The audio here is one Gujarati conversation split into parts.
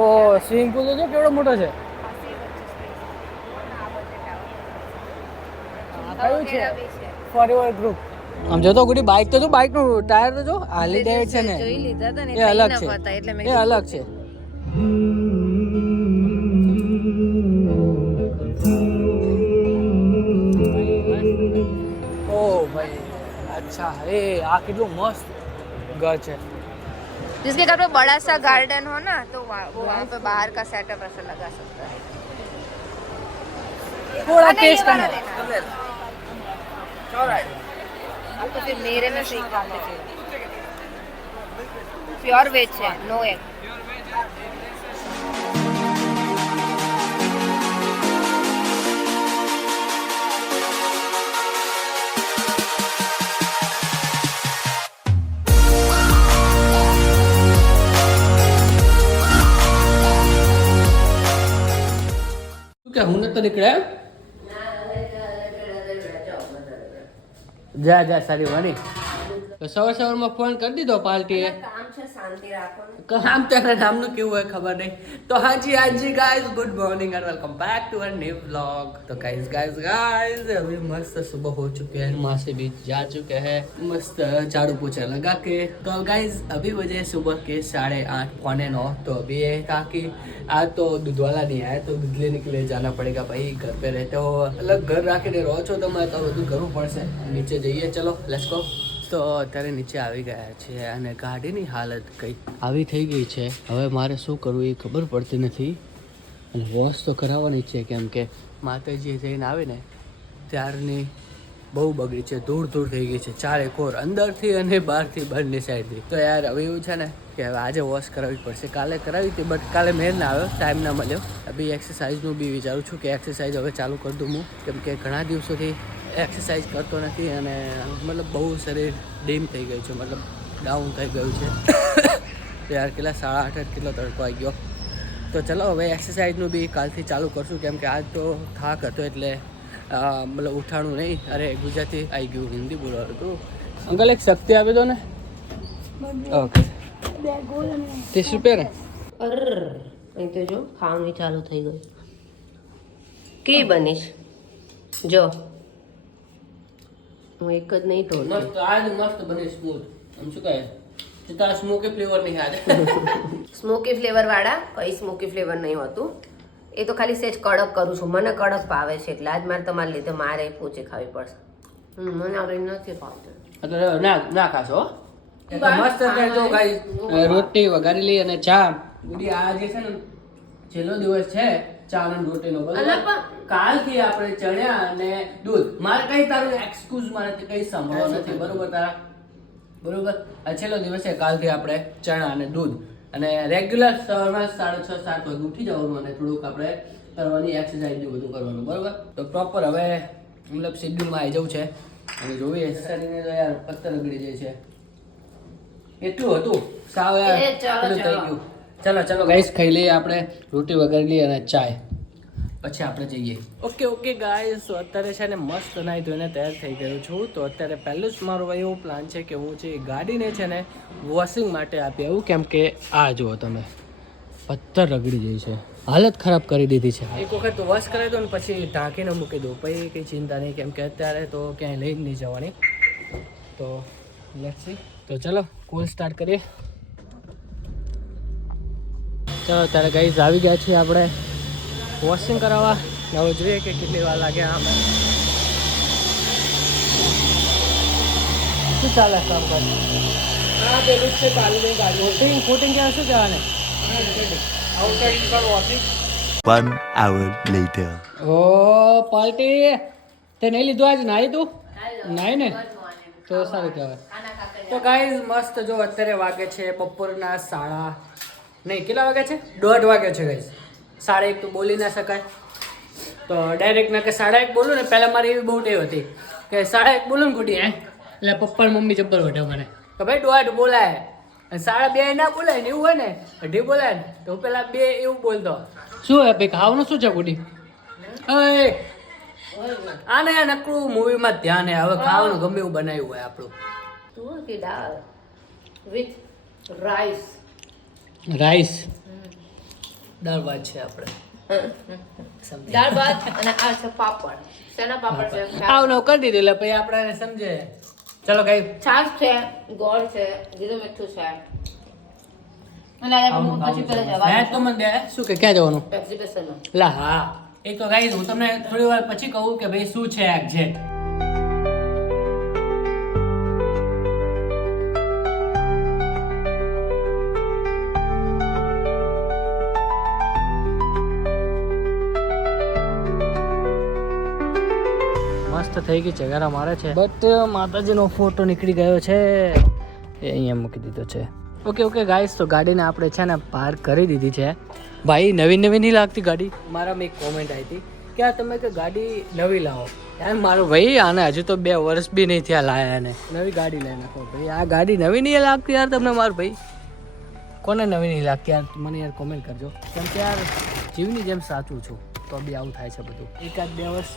ઓ સ્વિમિંગ પુલ તો જો કેવડો મોટો છે. કયું છે ફોરએવર ગ્રુપ. આમ જો તો ગુડી બાઇક તો જો બાઇક નું ટાયર તો જો હાલી ડેવિડસન છે ને એ અલગ છે એ અલગ છે. ઓ ભાઈ अच्छा એ આ કેટલું મસ્ત ઘર છે. जिसके घर पे बड़ा सा गार्डन हो ना तो वो वहाँ पे बाहर का सेटअप ऐसा लगा सकता है. थोड़ा टेस्ट करना आपको फिर मेरे में से ही खाते थे. प्योर वेज है, नो एग. क्या હું તો નીકળ્યા જા જા સારી વાણી તો સવારમાં ફોન કરી દીધો પાર્ટીએ. काम से शांति રાખો. કામ તારા નામનું કેવું હોય ખબર નહીં. તો હાજી guys good morning and welcome back to our new vlog. तो गाइस अभी मस्त सुबह हो चुके हैं, माँ से भी जा चुके हैं मस्त झाड़ू पोछा लगा के. तो गाइस अभी बजे सुबह के 8:30 पौने 9. तो अभी ये था कि आज तो दूध वाला नहीं आया तो दूध लेने के लिए जाना पड़ेगा भाई. घर पे रहते हो अलग घर રાખીને રહો છો તમે તો બધું કરવું પડશે. નીચે જઈએ ચલો લેટ્સ ગો. તો અત્યારે નીચે આવી ગયા છે અને ગાડીની હાલત કંઈક આવી થઈ ગઈ છે. હવે મારે શું કરવું એ ખબર પડતી નથી અને વોશ તો કરાવવાની છે કેમ કે માતાજી જઈને આવીને ત્યારની બહુ બગડી છે, ધૂળ થઈ ગઈ છે ચારે કોર અંદરથી અને બહારથી બંને સાઈડથી. તો યાર હવે એવું છે ને કે હવે આજે વોશ કરાવવી પડશે. કાલે કરાવી હતી બટ કાલે મેળ ના આવ્યો, ટાઈમ ના મળ્યો. અભી એક્સરસાઇઝનું બી વિચારું છું કે એક્સરસાઇઝ હવે ચાલુ કરી દઉં હું કેમ કે ઘણા દિવસોથી એક્સરસાઇઝ કરતો નથી અને મતલબ બહુ શરીર ડીમ થઈ ગયું છે, મતલબ ડાઉન થઈ ગયું છે. તો યાર કેટલા 8:30 કેટલો તડકો આવી ગયો. તો ચલો હવે એક્સરસાઇઝનું બી કાલથી ચાલુ કરશું કેમ કે આજ તો થાક હતો એટલે મતલબ ઉઠાણું નહીં. અરે ગુજરાતી આવી ગયું, હિન્દી બોલવાનું હતું. અંકલ એક શક્તિ આપી દો ને. ઓકે 30 રૂપિયા ને. અહીં તો જો ખાવાનું ચાલુ થઈ ગયું. કે બનીશ જો હું એક જ નહીં તો મસ્ત આજ મસ્ત બને સ્મૂથ. આમ શું કહે તારા સ્મોકી ફ્લેવર નહીં આજે. સ્મોકી ફ્લેવર વાળા કઈ સ્મોકી ફ્લેવર નહીં હોતું. એ તો ખાલી સેજ કડક કરું છું, મને કડક ભાવે છે એટલે આજ મારે તમારે લીધે મારે પોચી ખાવી પડશે. મને આગળ નથી ભાવતું. ના ખાશો મસ્ત જો ગાઈસ રોટી વઘારેલી અને ચા. ગુડી આ જે છે ને છેલ્લો દિવસ છે ચા અને રોટીનો. બરાબર કાલથી આપણે ચણ્યા અને દૂધ. મારે કઈ તારું એક્સક્યુઝ મારે કઈ સાંભળવા નથી બરોબર તારા. બરોબર આ છેલ્લો દિવસ છે, કાલથી આપણે ચણા અને દૂધ અને રેગ્યુલર સવારમાં 6:30-7 વાગે ઉઠી જવાનું અને થોડુંક આપણે કરવાની એક્સરસાઇઝ બધું કરવાનું બરોબર. તો પ્રોપર હવે મતલબ શેડ્યુલમાં આવી જવું છે અને જોઈએ શરીરને તો યાર પથ્થર રગડી જાય છે એટલું હતું સાવ યાર પેલું થઈ ગયું. ચલો ગાઈસ ખાઈ લઈએ આપણે રોટી વઘારેલી અને ચાય પછી આપણે જઈએ. ઓકે ગાઈસ તો અત્યારે છે ને મસ્ત નાહી ધોઈને તૈયાર થઈ ગયો છું. તો અત્યારે પહેલું જ મારો એવો પ્લાન છે કે હું જે ગાડીને છે ને વોશિંગ માટે આપી આવું કેમ કે આ જુઓ તમે પથ્થર રગડી જાય છે, હાલત ખરાબ કરી દીધી છે. એક વખત વોશ કરાવી દો ને પછી ઢાંકીને મૂકી દો પછી કંઈ ચિંતા નહીં કેમ કે અત્યારે તો ક્યાંય લઈ જ નહીં જવાની. તો લેટ્સ સી. તો ચલો કોલ સ્ટાર્ટ કરીએ. ચલો અત્યારે ગાઈસ આવી ગયા છીએ આપણે વોશિંગ કરાવવા. હવે જોઈએ કે કેટલી વાર લાગે. આમ શું ચાલે કામ પર? હા પેલું છે ચાલુ ગાડી ફૂટિંગ ક્યાં શું કહેવાને વોશિંગ. 1 hour later. ઓ પાર્ટી તે નહીં લીધું આજ નાહી તું નાહી ને તો સારું કહેવાય. તો ગાઈસ મસ્ત જો અત્યારે વાગે છે બપોરના 9:30 કેટલા વાગે છે 1:30 વાગે છે ગાઈસ. 1:30 તો બોલી ના શકાય તો ડાયરેક્ટ ના કે 1:30 બોલું ને. પહેલાં મારી એવી બહુ ટેવ હતી કે 1:30 બોલું ને ખોટી એટલે પપ્પા મમ્મી જબ્બર વઢે મને કે ભાઈ 1:30 બોલાય. 2:30 ના બોલાય ને એવું હોય ને 2:30 બોલાય ને તો પેલા 2 એવું બોલતો. શું હે ભાઈ ખાવાનું શું છે ખોટી? આને નકરું મૂવીમાં ધ્યાન હે. હવે ખાવાનું ગમે એવું બનાવ્યું હોય આપણું. તુર की दाल विथ राइस. રાઈસ દાળ ભાત છે આપણે સમજે દાળ ભાત અને આ છે પાપડ. શેના પાપડ છે? આવ નો કરી દીધું એટલે પછી આપણે સમજે. ચલો કઈ છાશ છે, ગોળ છે, જીરું મીઠું છે. અને આ પછી પેલા જવાનું તો મને દે શું કે ક્યાં જવાનું એક્ઝિબિશનમાં. લા હા એ તો ગાઈસ હું તમને થોડી વાર પછી કહું કે ભાઈ શું છે એક્ઝેક્ટ. મસ્ત થઈ ગઈ છે ગારા મારે છે બટ માતાજીનો ફોટો નીકળી ગયો છે એ અહીંયા મૂકી દીધો છે. ઓકે ગાઈસ તો ગાડીને આપણે છે ને પાર્ક કરી દીધી છે. ભાઈ નવી નહીં લાગતી ગાડી. મારામાં એક કોમેન્ટ આવી હતી કે આ તમે કે ગાડી નવી લાવો યાર. મારો ભાઈ આને હજુ તો 2 વર્ષ બી નહીં થયા લાયા ને નવી ગાડી લઈ નાખો ભાઈ. આ ગાડી નવી નહીં લાગતી યાર તમને મારો ભાઈ. કોને નવી નહીં લાગતી યાર મને યાર કોમેન્ટ કરજો. કેમ કે યાર જીવની જેમ સાચું છું તો બી આવું થાય છે બધું. 1-2 વર્ષ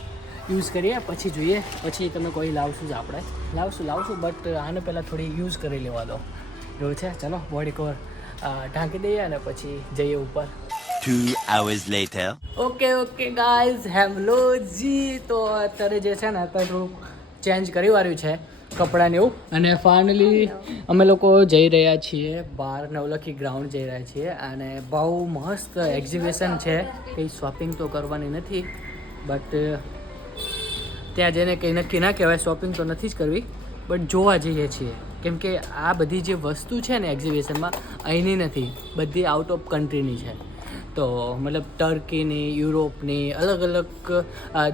યુઝ કરીએ પછી જોઈએ પછી તમે કોઈ લાવશું જ આપણે લાવશું બટ આને પહેલાં થોડી યુઝ કરી લેવા દો એવું છે. ચલો બોડી કવર ઢાંકી દઈએ અને પછી જઈએ ઉપર. 2 hours later. Okay guys hello જી. તો અત્યારે જે છે ને અત્યારે થોડુંક ચેન્જ કરી વાળ્યું છે કપડાને એવું અને ફાઇનલી અમે લોકો જઈ રહ્યા છીએ બહાર નવલખી ગ્રાઉન્ડ જઈ રહ્યા છીએ અને બહુ મસ્ત એક્ઝિબિશન છે. કંઈ શોપિંગ તો કરવાની નથી બટ ત્યાં જઈને કંઈ નક્કી ના કહેવાય. શોપિંગ તો નથી જ કરવી બટ જોવા જઈએ છીએ કેમ કે આ બધી જે વસ્તુ છે ને એક્ઝિબિશનમાં અહીંની નથી બધી આઉટ ઓફ કન્ટ્રીની છે. તો મતલબ ટર્કીની યુરોપની અલગ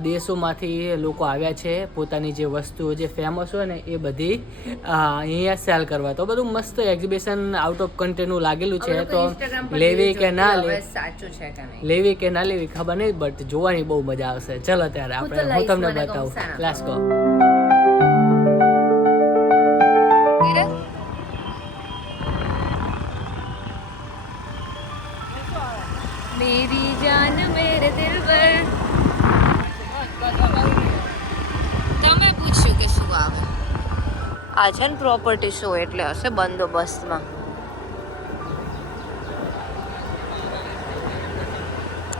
દેશોમાંથી લોકો આવ્યા છે પોતાની જે વસ્તુઓ જે ફેમસ હોય ને એ બધી અહીંયા સેલ કરવા. તો બધું મસ્ત એક્ઝિબિશન આઉટ ઓફ કન્ટ્રીનું લાગેલું છે. તો લેવી કે ના લેવી સાચું છે કે નહીં લેવી કે ના લેવી ખબર નહીં બટ જોવાની બહુ મજા આવશે. ચલો ત્યારે આપણે હું તમને બતાવું. Let's go. मेरी जान मेरे दिल पर. તમે પૂછ્યું કે શું આવે? આ છે ને પ્રોપર્ટી શો એટલે હશે બંદોબસ્તમાં.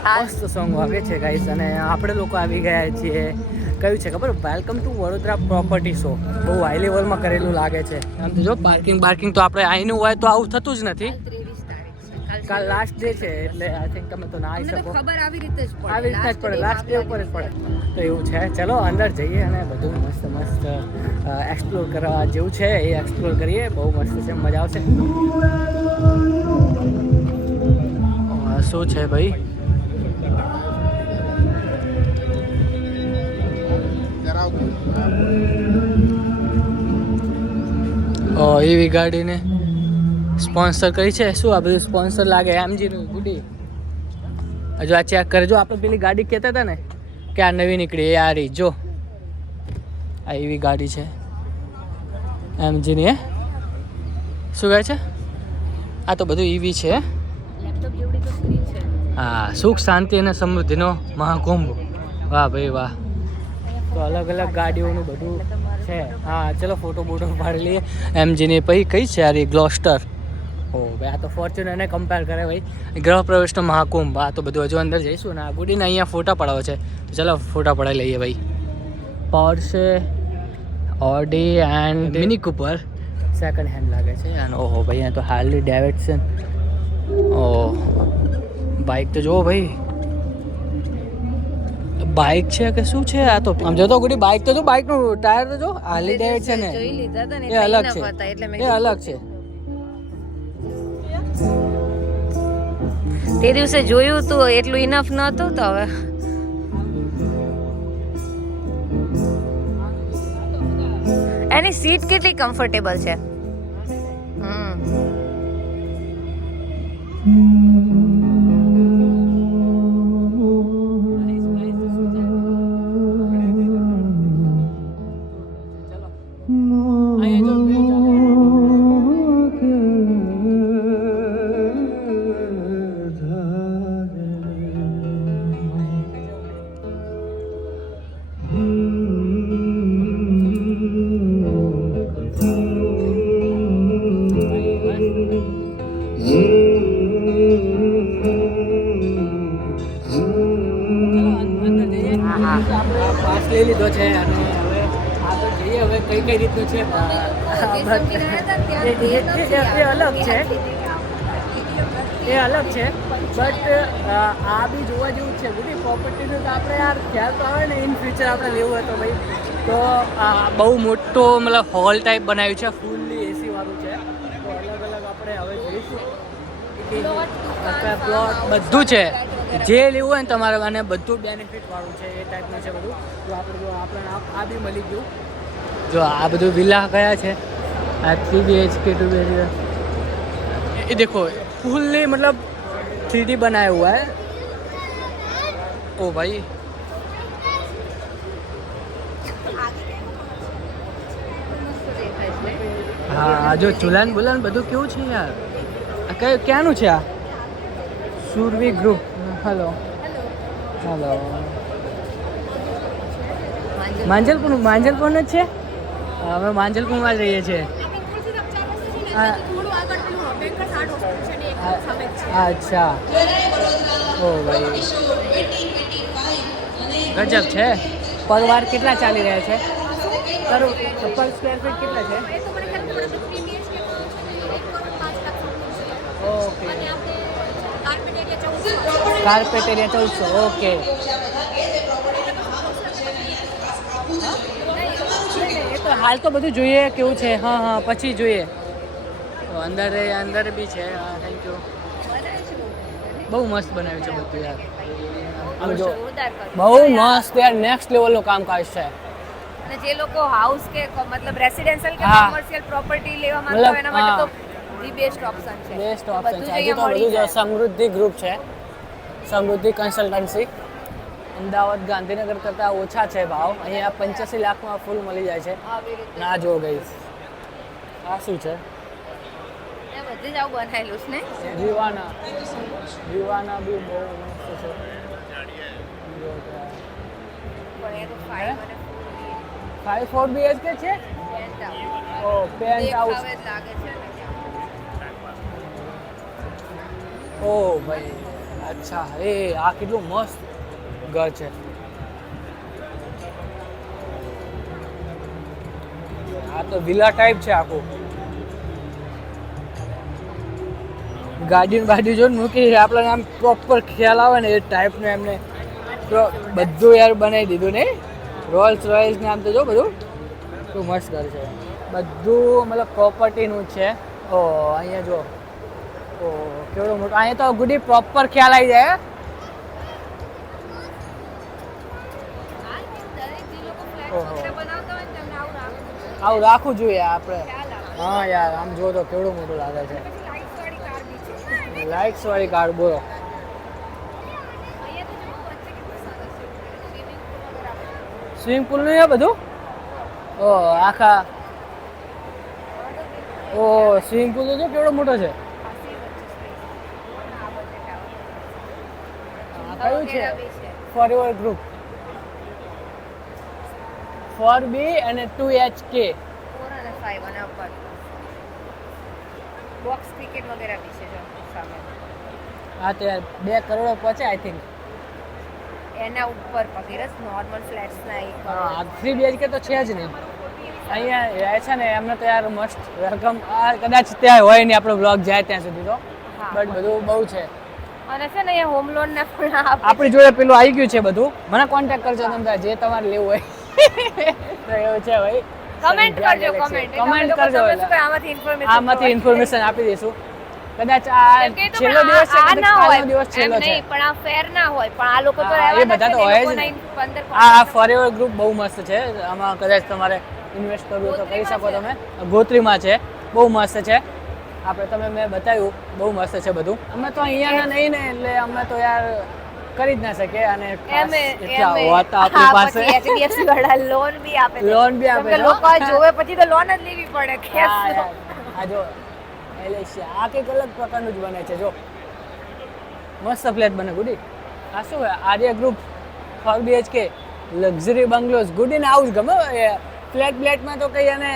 મસ્ત સોંગ વાગે છે ગાઈસ અને આપણે લોકો આવી ગયા છીએ કયું છે ખબર welcome to Vadodara property show. બહુ હાઈ લેવલમાં કરેલું લાગે છે. આમ તો જો પાર્કિંગ તો આપણે આઈનું હોય તો આવું થતું જ નથી. કાલ લાસ્ટ ડે છે એટલે આઈ થિંક તમે તો ના આવી શકો. ખબર આવી રીતે જ આવી રીતના જ પડે લાસ્ટ ડે ઉપર જ પડે તો એવું છે. ચલો અંદર જઈએ અને બધું મસ્ત એક્સપ્લોર કરવા જેવું છે એ એક્સપ્લોર કરીએ. બહુ મસ્ત છે મજા આવશે. શું છે ભાઈ એવી ગાડીને સ્પોન્સર કરી છે શું? આ બધું સ્પોન્સર લાગે એમજીનું ગુડી. હજુ આ ચેક કરજો. આપણે પેલી ગાડી કહેતા હતા ને કે આ નવી નીકળી એ આ રહી જો. આ એવી ગાડી છે એમજીની. હે શું કહે છે? આ તો બધું ઈવી છે. હા સુખ શાંતિ અને સમૃદ્ધિનો મહાકુંભ. વાહ ભાઈ વાહ. તો અલગ ગાડીઓનું બધું છે. હા ચલો ફોટો પાડી લઈએ. એમજીની પછી કઈ છે યાર ગ્લોસ્ટર. ઓ ભાઈ આ તો ફોર્ચ્યુનરને કમ્પેર કરે ભાઈ. ગ્રહ પ્રવેશનો મહાકુંભ. આ તો બધું હજુ અંદર જઈશું ને આ ગુડીને અહીંયા ફોટા પડાવો છે તો ચલો ફોટા પડાવી લઈએ ભાઈ. Porsche Audi and Mini Cooper second hand લાગે છે. અને ઓહો ભાઈ અહીંયા તો હાર્લી ડેવિડસન. ઓહ બાઇક તો જુઓ ભાઈ. બાઇક છે કે શું છે આ? તો આમ જોતો ગુડી બાઇક તો જો બાઇકનું ટાયર તો જો હાર્લી ડેવિડસન છે એ અલગ છે એ અલગ છે. તે દિવસે જોયું તું એટલું ઇનફ નહોતું તો હવે એની સીટ કેટલી કમ્ફર્ટેબલ છે. લઈ લીધો છે અને હવે આગળ જઈએ હવે કઈ કઈ રીતનું છે એ અલગ છે એ અલગ છે બટ આ બી જોવા જેવું છે બધી પ્રોપર્ટીનું તો આપણે યાર ખ્યાલ તો આવે ને ઇન ફ્યુચર આપણે લેવું હોય તો ભાઈ તો બહુ મોટો મતલબ હોલ ટાઈપ બનાવ્યું છે ફૂલ્લી એસી વાળું છે તો અલગ અલગ આપણે હવે જોઈશું પ્લોટ બધું છે જે લેવું હોય ને તમારે અને બધું બેનિફિટ વાળું છે એ ટાઈપનું છે બધું તો આપણે આ બી મળી ગયું જો આ બધું વિલા કયા છે આ 3 BHK 2 BHK ये देखो फुल्ली मतलब 3D बनाया हुआ है ओ भाई હા જો ચુલાન બુલાન બધું કેવું છે યાર આ કયું ક્યાંનું છે આ સુરવી ગ્રુપ હેલો હેલો માંજલપુર જ છે અમે માંજલપુરમાં જ રહીએ છીએ અચ્છા ઓ ભાઈ ગજબ છે પર વાર કેટલા ચાલી રહ્યા છે પર સ્ક્વેર ફીટ કેટલા છે ઓકે કાર્પેટ એરિયા 1400 ઓકે તો હાલ તો બધું જોઈએ કેવું છે હા હા પછી જોઈએ અંદર બી છે થેન્ક યુ બહુ મસ્ત બનાવ્યું છે બધું યાર જો બહુ મસ્ત યાર નેક્સ્ટ લેવલનું કામકાજ છે અને જે લોકો હાઉસ કે મતલબ રેસિડેન્શિયલ કે કોમર્શિયલ પ્રોપર્ટી લેવા માંગતા હોય એના માટે તો ધી બેસ્ટ ઓપ્શન છે બેસ્ટ ઓપ્શન છે આજે તો બધું જ સમૃદ્ધિ ગ્રુપ છે સમૃદ્ધિ કન્સલ્ટન્સી અમદાવાદ ગાંધીનગર કરતાં ઓછા છે ભાવ અહીંયા 85 લાખમાં ફૂલ મળી જાય છે ના જો ગઈ આ શું છે બધું જ આવું બનાવેલું છે ને જીવાના બી બહુ મસ્ત છે પણ એ તો 5 અને 4 BHK છે ઓ પેન્ટ હાઉસ લાગે છે ઓ ભાઈ અચ્છા એ આ કેટલું મસ્ત ઘર છે આ તો વિલા ટાઈપ છે આખું ગાડી જો મૂકી આપણને આમ પ્રોપર ખ્યાલ આવે ને એ ટાઈપનું એમને બધું યાર બનાવી દીધું ને રોયલ્સ ને આમ તો જો બધું શું મસ્ત ઘર છે બધું મતલબ પ્રોપર્ટીનું જ છે ઓ અહીંયા જો ઓ કેવડો મોટો અહીંયા તો ગુડી પ્રોપર ખ્યાલ આવી જાય આવું રાખવું જોઈએ આપણે હા યાર આમ જો તો કેવડું મોટું લાગે છે લાઇટ્સ વાળી કાર બોલો સ્વિમિંગ પુલ નું બધું ઓ આખા ઓ સ્વિમિંગ પુલ તો કેવડો મોટો છે કયું છે ફોરએવર ગ્રુપ 4B અને 2HK 4 અને 5 અને ઉપર બોક્સ ક્રિકેટ વગેરે બી છે જો સામે હા તે 2 કરોડ પહોંચે આઈ થિંક એના ઉપર પગીરસ નોર્મલ ફ્લેટ્સ ના એક હા 3 BHK તો છે જ નહીં અહીંયા રહે છે ને એમને તો યાર મસ્ત વેલકમ કદાચ ત્યાં હોય નહીં આપણો બ્લોગ જાય ત્યાં સુધી તો બટ બધું બહુ છે અને છે ને અહીંયા હોમ લોન ને પણ આપણી જોડે પેલું આવી ગયું છે બધું મને કોન્ટેક્ટ કરજો તમે જે તમારે લેવું હોય તો એવું છે ભાઈ કમેન્ટ કરજો કમેન્ટ કરજો આમાંથી ઇન્ફોર્મેશન આપી દઈશું કદાચ આ છેલ્લો દિવસ છે કદાચ કાલનો દિવસ છેલ્લો છે નહીં પણ આ ફેર ના હોય પણ આ લોકો તો એ બધા તો હોય જ ને આ ફોરએવર ગ્રુપ બહુ મસ્ત છે આમાં કદાચ તમારે ઇન્વેસ્ટ કરવું તો કરી શકો તમે ગોત્રીમાં છે બહુ મસ્ત છે આપણે તમે મેં બતાવ્યું બહુ મસ્ત છે બધું અમે તો અહીંયાના નહીં ને એટલે અમે તો યાર કરી જ ના શકે અને એટલા હોત આપણી પાસે HDFC વાળા લોન બી આપે લોકો જોવે પછી તો લોન જ લેવી પડે આ જો એલેશિયા આ કંઈક અલગ પ્રકારનું જ બને છે જો મસ્ત ફ્લેટ બને ગુડી આ શું આર્ય ગ્રુપ 4 BHK લક્ઝરી બંગલોઝ ગુડી ને આવું જ ગમે ફ્લેટમાં તો કંઈ એને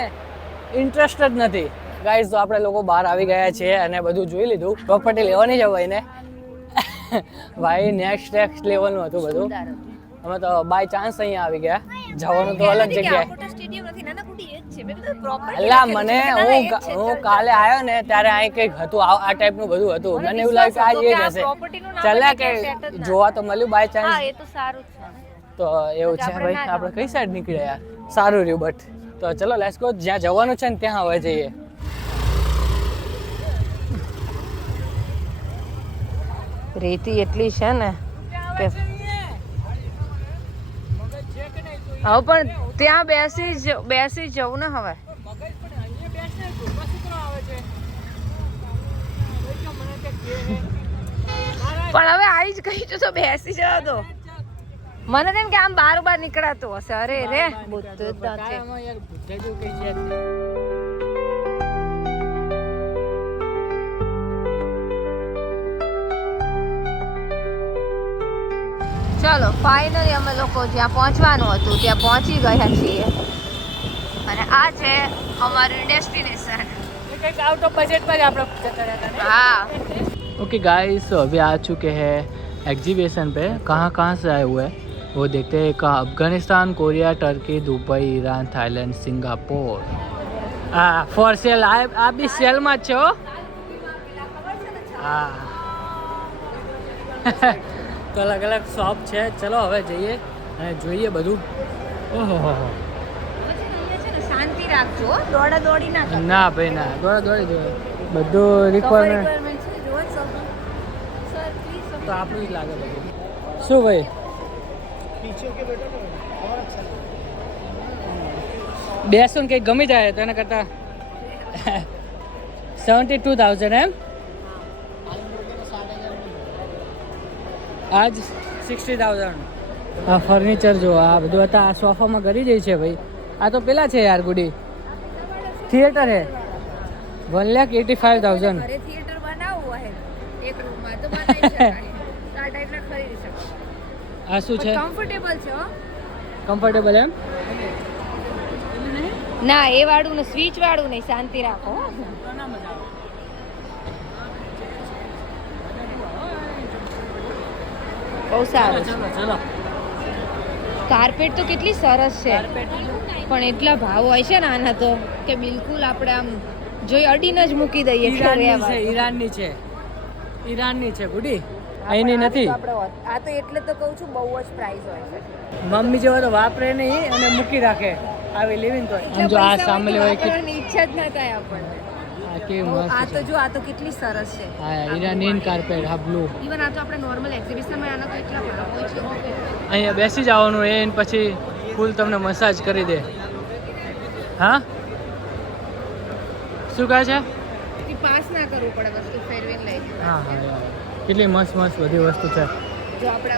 ઇન્ટરેસ્ટ જ નથી ગાઈઝ તો આપણે લોકો બહાર આવી ગયા છીએ અને બધું જોઈ લીધું પ્રોપર્ટી લેવાની છે ભાઈને ભાઈ નેક્સ્ટ લેવલનું હતું બધું અમે તો બાય ચાન્સ અહીંયા આવી ગયા. જવાનું તો અલગ જગ્યાએ. અલા મને હું કાલે આવ્યો ને ત્યારે અહીં કંઈક હતું આ ટાઈપનું બધું હતું. મને એવું લાગ્યું કે આ જ હશે. ચાલે કે જોવા તો મળ્યું બાય ચાન્સ. તો એવું છે ભાઈ. આપણે કઈ સાઈડ નીકળ્યા યાર? સારું રહ્યું બટ. તો ચલો લેટ્સ ગો. જ્યાં જવાનું છે ને ત્યાં હવે જઈએ. રેતી એટલી છે ને કે હવે પણ ત્યાં બેસી જવું ને હવે. પણ હવે આવી જ ગઈ તો બેસી જવા દો. મને તેમ કે આમ બાર નીકળાતું હશે. અરે રે ચલો ફાઇનલી અમે લોકો જ્યાં પહોંચવાનું હતું ત્યાં પહોંચી ગયા છીએ અને આ છે અમારું ડેસ્ટિનેશન. કંઈક આउट ऑफ बजट पर આપણે हाँ ओके गाइस, तो अभी आ चुके हैं एग्जीबिशन पे. कहाँ से आए हुए हैं वो देखते हैं. कहाँ? Afghanistan, Korea, Turkey, Dubai, Iran, Thailand, Singapore. हाँ फॉर सेल. आप भी सेल में છો? હા તો અલગ અલગ શોપ છે. ચલો હવે જઈએ અને જોઈએ બધું. ઓહો શાંતિ રાખજો, દોડા દોડી ના કરો. ના ભાઈ ના, દોડા દોડી જોઈએ બધું રિક્વાયરમેન્ટ છે જો સર પ્લીઝ તો આપણું જ લાગે બધું. શું ભાઈ બેસો ને કંઈક ગમી જાય તો એના કરતાં 72,000 એમ. આજ 60,000. આ ફર્નિચર જો આ બધું હતા. આ સોફામાં કરી જાય છે ભાઈ. આ તો પેલા છે યાર ગુડી. થિયેટર હે 1,85,000. ઘરે થિયેટર બનાવવું હોય એક રૂમમાં તો બનાવી શકાય. આ ટાઈપના ખરીદી શકો. આ શું છે? કમ્ફર્ટેબલ છે હો. કમ્ફર્ટેબલ એમ? ના એ વાળું ને સ્વિચ વાળું નહીં. શાંતિ રાખો. બહુ સારું છે. ચલો કાર્પેટ તો કેટલી સરસ છે પણ એટલા ભાવ હોય છે ને આના તો કે બિલકુલ આપણે આમ જોઈ અડીને જ મૂકી દઈએ. ઈરાનની છે. ઈરાનની છે ગુડી, અહીંની નથી. આ તો એટલે તો કહું છું બહુ જ પ્રાઇસ હોય છે. મમ્મી જેવા તો વાપરે નહીં અને મૂકી રાખે આવી લેવીને તો. આમ જો આ સાંભળે હોય કે ઈચ્છા જ ના થાય આપણને. આ કેવી મસ્ત આ તો છે. જો આ તો કેટલી સરસ છે. હા ઈરાનીયન કાર્પેટ. હા બ્લુ. ઇવન આ તો આપણે નોર્મલ એક્ઝિબિશનમાં આના તો એટલા ભાવ હોય છે. અહીંયા બેસી જવાનું એ પછી ફૂલ તમને મસાજ કરી દે. હા શું કહે છે? પાસ ના કરવું પડે, વસ્તુ ફેરવીને લઈ જવાનું. હા હા કેટલી મસ્ત મસ્ત બધી વસ્તુ છે. જો આપણે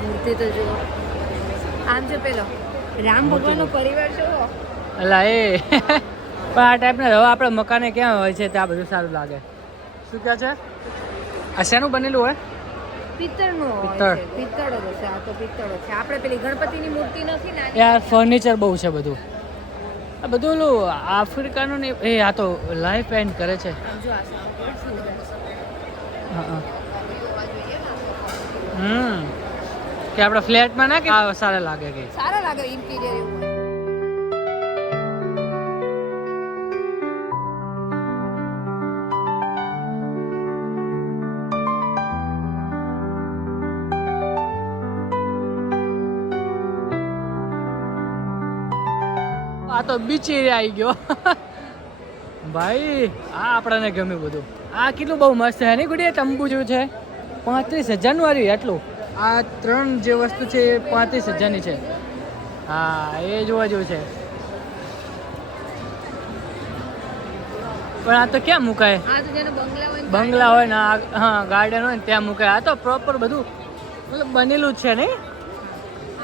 મૂર્તિ તો જુઓ. આમ જો પેલો રામ ભગવાનનો પરિવાર જુઓ. અલા એ પણ આ ટાઈપના હવે આપણે મકાને ક્યાં હોય છે ત્યાં બધું સારું લાગે. શું કહે છે? આ શેનું બનેલું હોય? પિત્તળનું હોય પિત્તળ. છે. પિત્તળ જ છે. આ તો પિત્તળ જ છે. આપણે પેલી ગણપતિની મૂર્તિ નથી ને આની. યાર ફર્નિચર બહુ છે બધું. આ બધું ઓલું આફ્રિકાનું ને એ આ તો લાઈવ પેન્ટ કરે છે. આમ જો આ સાવ સુંદર છે. હા હા કે આપણે ફ્લેટમાં ના કે આ સારા લાગે કે સારા લાગે ઇન્ટિરિયર એવું હોય. આ તો બીચ એરિયા આવી ગયો ભાઈ. આ આપણને ગમ્યું બધું. આ કેટલું બહુ મસ્ત છે નહીં ગુડી? તંબુ જેવું છે. 35,000 વાળી એટલું. આ ત્રણ જે વસ્તુ છે એ 35,000 છે. હા એ જોવા જેવું છે. પણ આ તો ક્યાં મુકાય? આ તો જેનો બંગલા હોય ને બંગલા હોય ને હા ગાર્ડન હોય ને ત્યાં મુકાય. આ તો પ્રોપર બધું મતલબ બનેલું જ છે નહીં?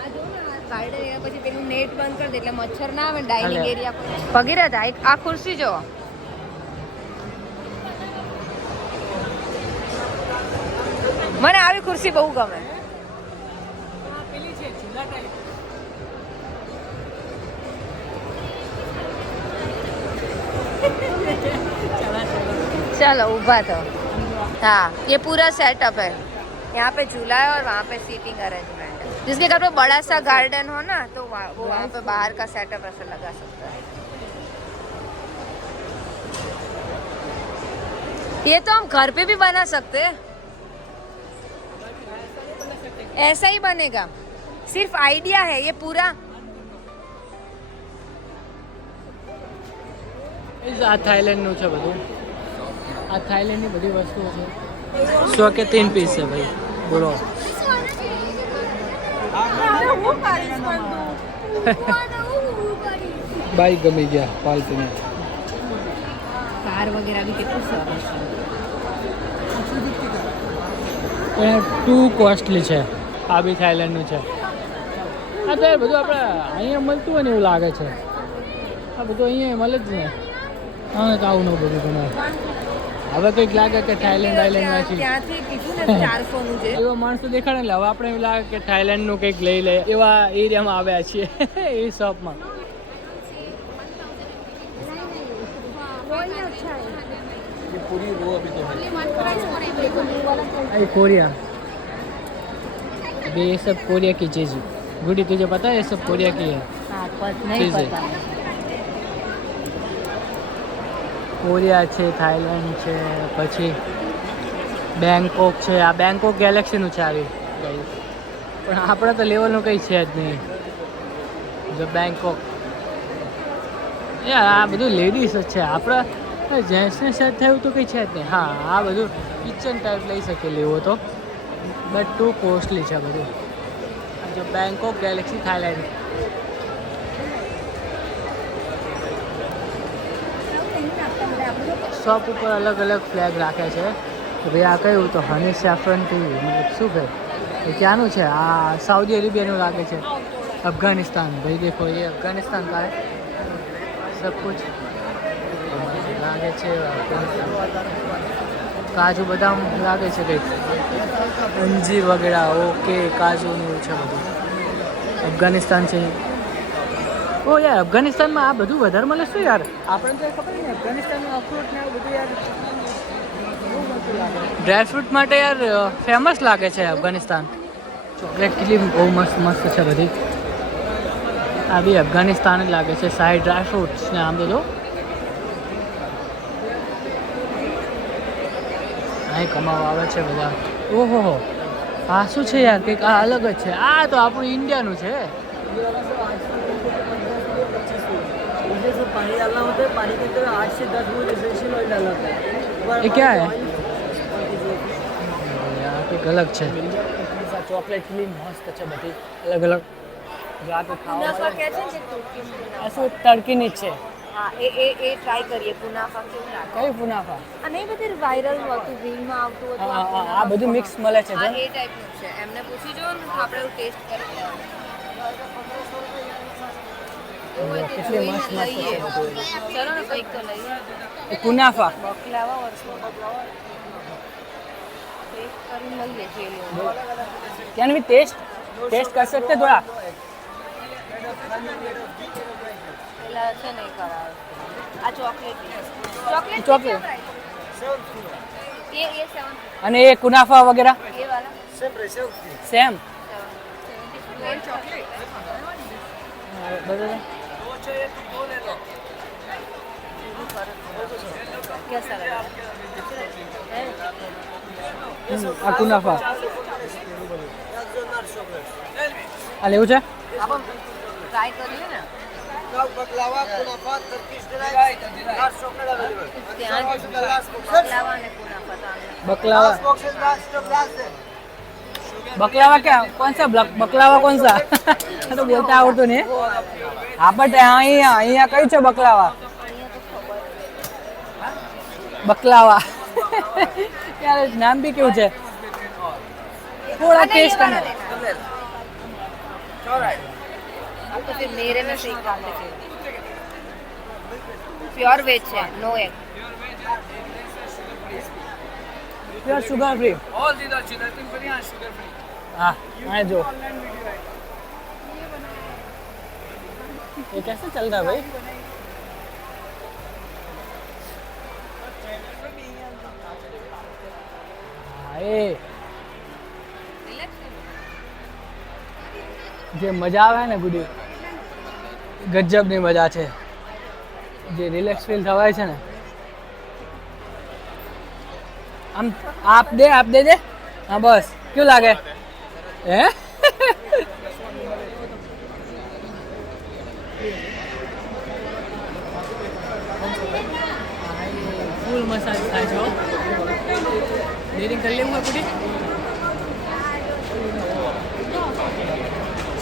આ જો ને આ ગાર્ડન એના પછી પેલું નેટ બંધ કરી દે એટલે મચ્છર ના આવે. ડાઇનિંગ એરિયા પર ભગીરથ આ ખુરશી જો. મને આવી ખુરશી બહુ ગમે. चलो ऊभा थो. हाँ ये पूरा सेटअप है. यहाँ पे झूला है और वहाँ पे सीटिंग अरेंजमेंट है। जिसके घर पे बड़ा सा गार्डन हो ना तो वो वहाँ पे बाहर का सेटअप ऐसा लगा सकता है। ये तो हम घर पे भी बना सकते हैं, ऐसा ही बनेगा, सिर्फ आइडिया है ये पूरा। આ થાઈલેન્ડનું છે બધું, આ થાઈલેન્ડની બધી વસ્તુઓ છે. 100 के 3 पीस છે ભાઈ, બોલો. બાઈક ગમી ગયા પાલતીને. કાર વગેરે બી કેટલું સરસ છે. પણ ટુ કોસ્ટલી છે. આ બી થાઈલેન્ડનું છે. આ તો યાર બધું આપણે અહીંયા મળતું હોય ને એવું લાગે છે. આ બધું અહીંયા મળે જ ને. હા તો આવું ન બધું ગમે. હવે કંઈક લાગે કે થાઈલેન્ડ આઈલેન્ડમાં ત્યાંથી કીધું ને 400 નું છે. એવા માણસો દેખાડે એટલે હવે આપણે એવું લાગે કે થાઈલેન્ડનું કંઈક લઈ લે, એવા એરિયામાં આવ્યા છીએ એ શોપમાં. ये कोरिया, अभी ये सब कोरिया की चीज़ है. गुडी तुझे पता है ये सब कोरिया की है નહીં ચીઝ પતા. કોરિયા છે, થાઈલેન્ડ છે, પછી બેંકોક છે. આ બેંકોક ગેલેક્સીનું છે આવી ગયું, પણ આપણે તો લેવલનું કંઈ છે જ નહીં. જો બેંકોક યાર આ બધું લેડીઝ જ છે, આપણે જેન્ટ્સને સેટ થયું તો કંઈ છે જ નહીં. હા આ બધું કિચન ટાઈપ લઈ શકે લેવો તો, બટ ટુ કોસ્ટલી છે બધું. જો બેંકોક ગેલેક્સી થાઈલેન્ડ. શોપ ઉપર અલગ અલગ ફ્લેગ રાખે છે. તો ભાઈ આ કયું તો હની સેફ્રન ટીવી, મતલબ શું કહે એ ક્યાંનું છે? આ સાઉદી અરેબિયાનું લાગે છે. અફઘાનિસ્તાન ભાઈ દેખો એ અફઘાનિસ્તાન का है सब कुछ લાગે છે. કાજુ બદામ લાગે છે કંઈક, અંજીર વગેરે. ઓકે કાજુનું એવું છે બધું. અફઘાનિસ્તાન છે. ઓ યાર અફઘાનિસ્તાનમાં આ બધું વધારે મળે શું યાર? આપણે તો ખબર નહીં અફઘાનિસ્તાનનું અખરોટ ને એવું બધું યાર ડ્રાય ફ્રૂટ માટે યાર ફેમસ લાગે છે અફઘાનિસ્તાન. ચોકલેટ કેટલી બહુ મસ્ત મસ્ત છે બધી. આ બી અફઘાનિસ્તાન જ લાગે છે. સાઈડ ડ્રાય ફ્રૂટ્સ ને આમ બધું અહીં કમાવા આવે છે બધા. ઓહો આ શું છે યાર? કંઈક આ અલગ જ છે. આ તો આપણું ઇન્ડિયાનું છે. पानी डालना होता है, पानी के अंदर 8 से 10 वो एसेंशियल ऑयल डालना होता है. ये क्या है? यार કંઈક અલગ છે. ચોકલેટ કેટલી મસ્ત છે બધી અલગ અલગ. જાતે કુનાફા ખાવા કહે છે ને તુર્કીમાં. આ શું તડકીની જ છે? હા એ ટ્રાય કરીએ. કુનાફા કેવું લાગે? કઈ પુનાફા? આ નહીં બધી વાયરલ હતું, રીલમાં આવતું હતું. આ બધું મિક્સ મળે છે. હા એ ટાઈપનું છે. એમને પૂછી જો ને આપણે એવું ટેસ્ટ કરી લેવાનું. કેટલી મસ્ત મસ્ત છે બધું. ચલો ને કંઈક તો લઈએ. કુનાફા બકલાવા વર્ષમાં બકલાવા ટેસ્ટ કરીને લઈએ જોઈએ. कैन वी टेस्ट कर सकते थोड़ा? પેલા છે નહીં કરાવે. આ ચોકલેટ ચોકલેટ ચોકલેટ. એ 7 અને એ કુનાફા વગેરે એ વાળા સેમ. ચોકલેટ બરાબર. कैसा लगा? આ કુનાફા આ લેવું છે? ટ્રાય કરીએ ને. Baklava, kunafa, Turkish delight, large chocolate available. ત્યાં બકલાવા અને કુનાફા તો આમને baklava. Boxes large stuff large है. बकलावा क्या? कौन सा बकलावा कौन सा? तो बोलता आवड़તું નહીં. હા બટ અહીંયા અહીંયા કયું છે બકલાવા? બકલાવા યાર નામ બી કેવું છે? થોડા ટેસ્ટ करना. अब तो फिर मेरे में से एक काम है. प्योर वेज है, no egg. Pure sugar free. All these are children biryani sugar free. हाँ हाँ जो ये कैसे चल रहा है भाई? हाँ, ये જે મજા આવે ને ગુડી ગજબની મજા છે, જે રિલેક્સ ફીલ થવાય છે ને આમ આપ દે હા બસ કેવું લાગે હે ફૂલ મસાજ થાય છે ડેરિંગ કરી લેવું હોય ગુડી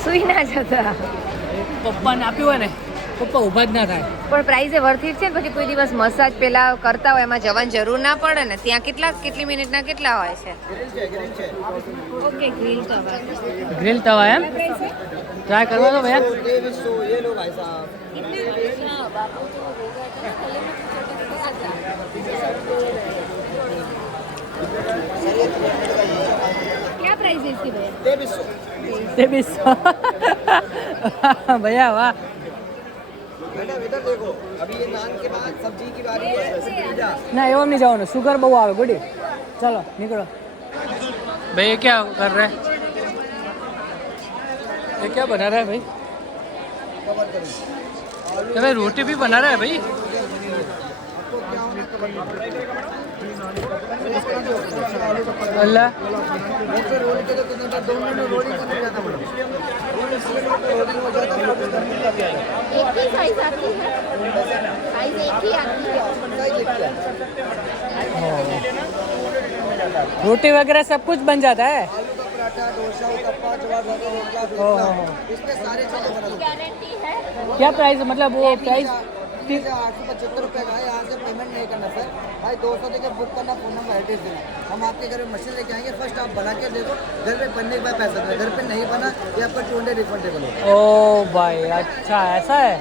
સુઈ ના જતા પપ્પાને આપ્યું હોય ને પપ્પા ઊભા જ ના થાય પણ પ્રાઇઝ એ વર્થ ઇટ છે ને. પછી કોઈ દિવસ મસાજ પેલા કરતા હોય એમાં જવાની જરૂર ના પડે ને. ત્યાં કેટલી મિનિટના કેટલા હોય છે? ઓકે, ગ્રીલ તવા એમ ટ્રાય કરવા દો ભૈયા. ये लो भाई साहब क्या प्राइस है इसकी भैया? 2300 ભૈયા વાહ. मैडम इधर देखो, अभी ये नान के बाद सब्जी की बारी है, पिज़्ज़ा। ના એવો નહીં જવાનું, સુગર બહુ આવે ગુડી. ચલો નીકળો ભાઈ. ये क्या कर रहे हैं? ये क्या बना रहा है भाई? तो भाई रोटी भी बना रहा है भाई. अल्लाह ऐसे रोल के तो कितने बार 2 मिनट में रोल ही बन जाता मैडम। रोल इसलिए रोल हो जाता है, वापस करने लगता है। एक ही साइज आती है, साइज एक ही आती है. साइज एक ही है। रोटी वगैरह सब कुछ बन जाता है. आलू का पराठा, डोसा, उत्तपा, जवाब रोटी, इसमें सारे चीजें बना सकते गारंटी है. क्या प्राइस मतलब वो प्राइस? हैं। 875 रुपये का है, यहाँ से पेमेंट नहीं करना सर भाई, 200 देके बुक करना, फोन नंबर एड्रेस देना, हम आपके घर में मशीन लेके आएंगे, फर्स्ट आप बना के देखो, घर पे बनने के बाद पैसा देना, घर पे नहीं बना ये आपका 200 रिफंडेबल होगा। ओ भाई अच्छा ऐसा है.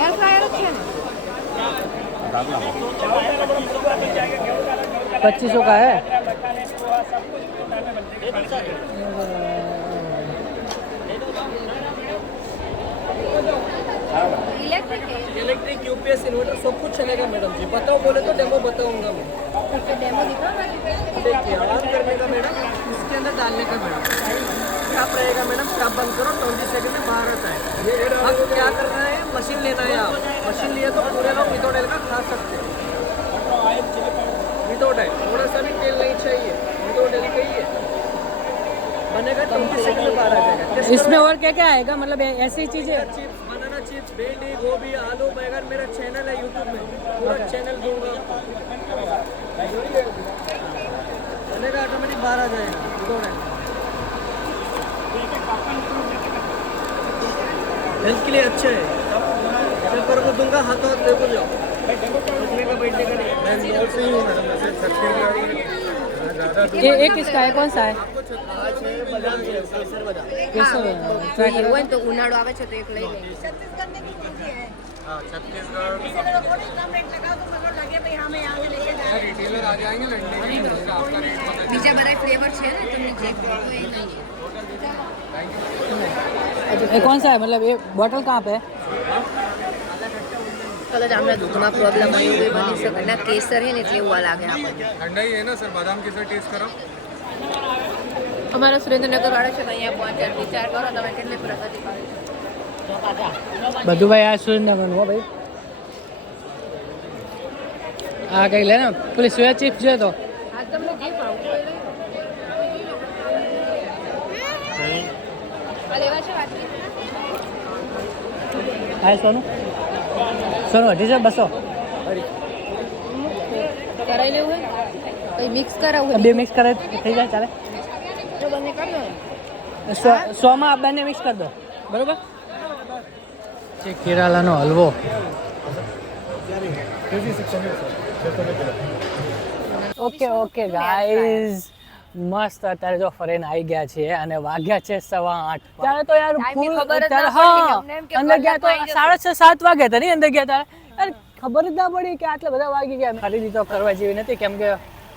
एयर फ्रायर છે ને? 2500 का है. इलेक्ट्रिक है. इलेक्ट्रिक यूपीएस इन्वर्टर सब कुछ चलेगा मैडम जी, बताओ बोले तो डेमो बताऊंगा मैं। डेमो दिखाओ ना. देखिए ऑन करने का मैडम, इसके अंदर डालने का मैडम, क्या रहेगा मैडम, क्या बंद करो 20 सेकंड में बाहर आता है। अब क्या करना है, मशीन लेना है, आप मशीन लिए तो पूरे लोग विदाउट ऑयल का खा सकते हैं। विदाउट ऑयल थोड़ा सा भी तेल नहीं चाहिए, विदाउट ऑयल का ही है बनेगा, 20 सेकंड में बाहर आ जाएगा। इसमें और क्या क्या आएगा मतलब ऐसी चीजें? चिप्स, बनाना चिप्स, भिंडी, गोभी, आलू, बैगन, मेरा चैनल है यूट्यूब में, पूरा चैनल दूंगा बनेगा, ऑटोमेटिक बाहर आ जाएगा विदाउट ऑयल। हेल्थ के लिए अच्छा है, पेपर को दूंगा, हाथों हाथ लेको जाओ, बैठने का नहीं। मैं नॉट से ही हूँ मैडम, ये किसका है, कौन सा है? बादाम है, केसर बादाम। कैसे ट्राई એવું करो. હોય ને તો ઉનાળો આવે છે તો એક લઈ લઈએ. બીજા બધા ફ્લેવર છે ને તમને જે ભાવે એ લઈએ. ये कौन सा है मतलब ये बॉटल कहाँ पे है? કદાચ આમના દૂધમાં પ્રોબ્લેમ હોય એવું બી બની શકે ના. કેસર છે ને એટલે એવું લાગે આપણને. ठंडा ही है ना सर, बादाम केसर टेस्ट करो. અમારા સુરેન્દ્રનગર વાળા છે તો અહીંયા પહોંચ્યા વિચાર કરો તમે કેટલી પ્રગતિ કરી. બધું ભાઈ આ સુરેન્દ્રનગરનું હો ભાઈ. આ કંઈક લે ને પેલી સોયા ચિપ્સ જોઈએ તો આ તમને જે ભાવતું હોય લઈ લો. આ લેવા છે વાત હા સોનું સોનું 250 કરાવી લેવું હોય કંઈ મિક્સ કરાવવું બે મિક્સ કરે થઈ જાય ચાલે. તો બંને કરી દો. 100 માં આ બંને મિક્સ કરી દો બરોબર. છે કેરાલાનો હલવો. ઓકે ઓકે ગાઈઝ મસ્ત અત્યારે જો ફરીને આવી ગયા છે અને વાગ્યા છે 8:15. ત્યારે તો યાર Time ની ફૂલ ખબર જ ના ત્યારે પડી હા અમને એમ કે અંદર ગયા તો કલાક આવી જશે. 6:30 7 વાગ્યા હતા નહીં અંદર ગયા ત્યારે યાર ખબર જ ના પડી કે આટલા બધા વાગી ગયા. ખરીદી તો કરવા જેવી નથી કેમ કે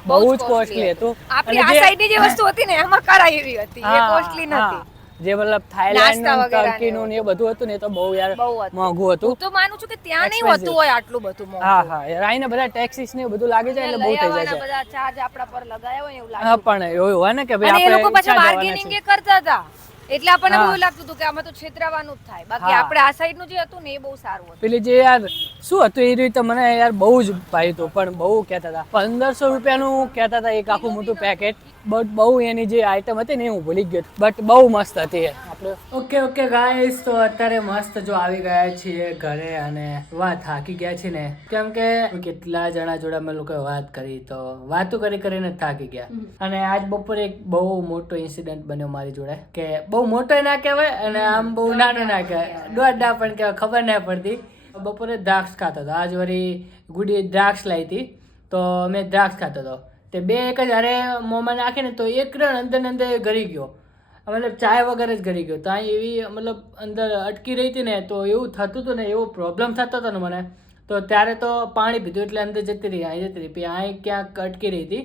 બહુ જ કોસ્ટલી હતું. આપણી આ સાઈડની જે વસ્તુ હતી ને એમાં કરાઈ એવી હતી એ કોસ્ટલી નથી. જે મતલબ થાઈલેન્ડ નાસ્તા વગેરેને ટર્કીનું ને એ બધું હતું ને એ તો બહુ યાર બહુ હતું. મોંઘું હતું. હું તો માનું છું કે ત્યાં નહીં Expensive. હોતું હોય આટલું બધું મોંઘું. હા હા યાર આઈને બધા ટેક્સીસ ને એ બધું લાગી જાય એટલે બહુ લઈ થઈ જાય આવવાના છે. બધા ચાર્જ આપણા પર લગાયા હોય ને એવું હા લાગે. પણ એવું હોય ને કે અને ભાઈ એ લોકો આપણે પાછા ક્યાં જવાના બાર્ગેનિંગ છે. એ કરતા હતા એટલે આપણને હા. બહુ લાગતું હતું કે આમાં તો છેતરાવાનું જ થાય બાકી હા. આપણે આ સાઈડ નું જે હતું ને એ બહુ સારું હતું પેલી જે યાર શું હતું એ રીતે મને યાર બહુ જ ભાઈ હતું પણ બહુ કહેતા હતા 1500 રૂપિયાનું કહેતા હતા એક આખું મોટું પેકેટ બટ બહુ એની જે આઈટમ હતી ને એ હું ભૂલી ગયો બટ બહુ મસ્ત હતી આપણે ઓકે ગાઈસ તો અત્યારે મસ્ત જો આવી ગયા છીએ ઘરે અને વાત થાકી ગયા છે ને કેમ કે કેટલા જણા જોડે અમે લોકોએ વાત કરી તો વાતો કરીને થાકી ગયા અને આજ બપોરે એક બહુ મોટો ઇન્સિડન્ટ બન્યો મારી જોડે કે બહુ મોટો ના કહેવાય અને આમ બહુ નાનો ના કહેવાય દોઢ પણ કહેવાય ખબર ના પડતી બપોરે દ્રાક્ષ ખાતો હતો આજ વળી ગુડી દ્રાક્ષ લાવી હતી તો મેં દ્રાક્ષ ખાતો હતો તે બે એક જ અરે મોંમાં નાખીને તો એક રન અંદર ને અંદર ગળી ગયો મતલબ ચાય વગર જ ગળી ગયો તો અહીં એવી મતલબ અંદર અટકી રહી હતી ને તો એવું થતું હતું ને એવો પ્રોબ્લેમ થતો હતો ને મને તો ત્યારે તો પાણી પીધું એટલે અંદર જતી રહી અહીં જતી રહી પછી અહીં ક્યાંક અટકી રહી હતી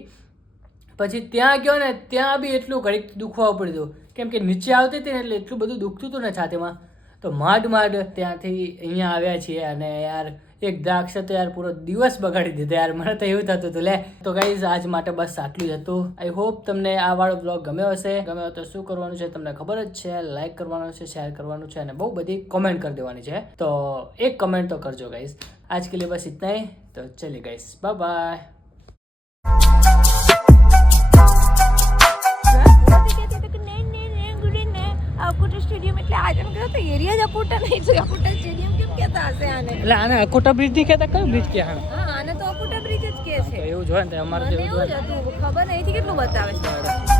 પછી ત્યાં ગયો ને ત્યાં બી એટલું ઘડીક દુખવા પડ્યું કેમ કે નીચે આવતી હતી ને એટલે એટલું બધું દુખતું હતું ને છાતીમાં તો માંડ ત્યાંથી અહીંયા આવ્યા છીએ અને યાર એક દ્રાક્ષ તો યાર પૂરો દિવસ બગાડી દીધો યાર મને તો એવું થતું હતું લે તો ગાઈઝ આજ માટે બસ આટલું જ હતું આઈ હોપ તમને આ વાળો બ્લોગ ગમ્યો હશે ગમ્યો તો શું કરવાનું છે તમને ખબર જ છે લાઈક કરવાનું છે શેર કરવાનું છે અને બહુ બધી કોમેન્ટ કરી દેવાની છે તો એક કમેન્ટ તો કરજો ગાઈઝ आज के लिए बस इतना ही तो चलिए guys bye bye Akota stadium એટલે આજે એમ કહ્યું તો એરિયા જ અકોટા નહીં તો અકોટા સ્ટેડિયમ કેમ કહેતા હશે આને એટલે આને અકોટા બ્રિજ થી કહેતા કયો બ્રિજ કે હા આને તો અકોટા બ્રિજ જ કહે છે એવું જોઈએ ને અમારે મને એવું જ હતું ખબર નહીં કેટલું બતાવે છે